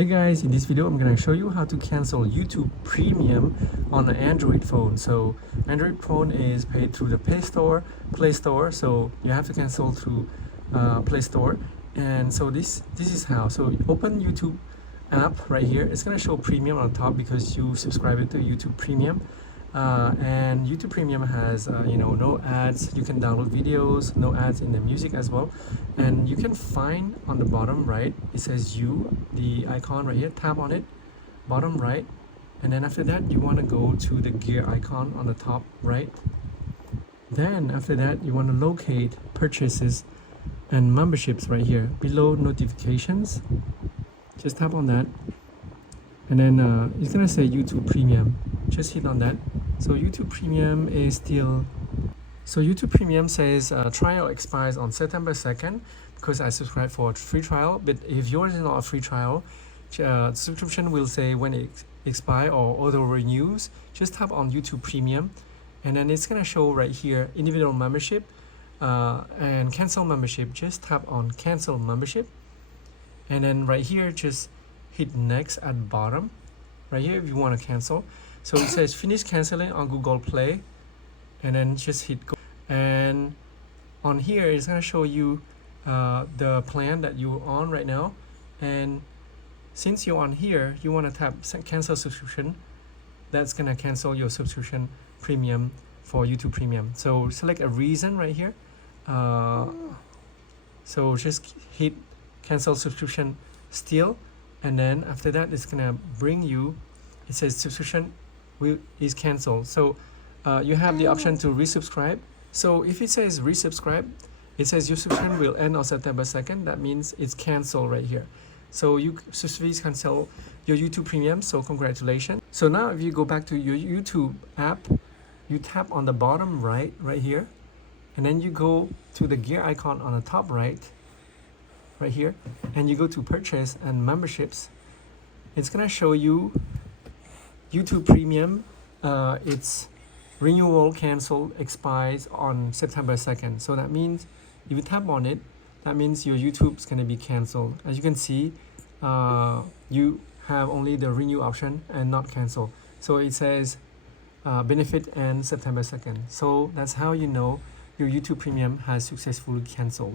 Hey guys, in this video I'm going to show you how to cancel YouTube Premium on an Android phone. So Android phone is paid through the Play Store, so you have to cancel through Play Store. And so this is how. So open YouTube app right here. It's going to show Premium on top because you subscribe it to YouTube Premium. And YouTube Premium has no ads. You can download videos, no ads in the music as well. And you can find on the bottom right, it says the icon right here. Tap on it, bottom right, and then after that you want to go to the gear icon on the top right. Then after that you want to locate purchases and memberships right here below notifications. Just tap on that, and then it's gonna say YouTube Premium. Just hit on that. So YouTube Premium is still, so YouTube Premium says trial expires on September 2nd because I subscribed for a free trial. But if yours is not a free trial, subscription will say when it expires or auto renews. Just tap on YouTube Premium, and then it's gonna show right here individual membership and cancel membership. Just tap on cancel membership, and then right here just hit next at the bottom right here if you want to cancel. So it says finish canceling on Google Play, and then just hit go. And on here it's going to show you the plan that you're on right now. And since you're on here, you want to tap cancel subscription. That's going to cancel your subscription premium for YouTube Premium. So select a reason right here. So just hit cancel subscription still, and then after that it's gonna bring you, it says subscription is cancelled. So you have the option to resubscribe. So if it says resubscribe, it says your subscription will end on September 2nd. That means it's cancelled right here. So you successfully cancel your YouTube Premium. So congratulations. So now if you go back to your YouTube app, you tap on the bottom right here, and then you go to the gear icon on the top right here, and you go to purchase and memberships. It's gonna show you YouTube Premium, its renewal cancel expires on September 2nd. So that means if you tap on it, that means your YouTube's gonna be canceled. As you can see, you have only the renew option and not cancel. So it says benefit ends September 2nd. So that's how you know your YouTube Premium has successfully canceled.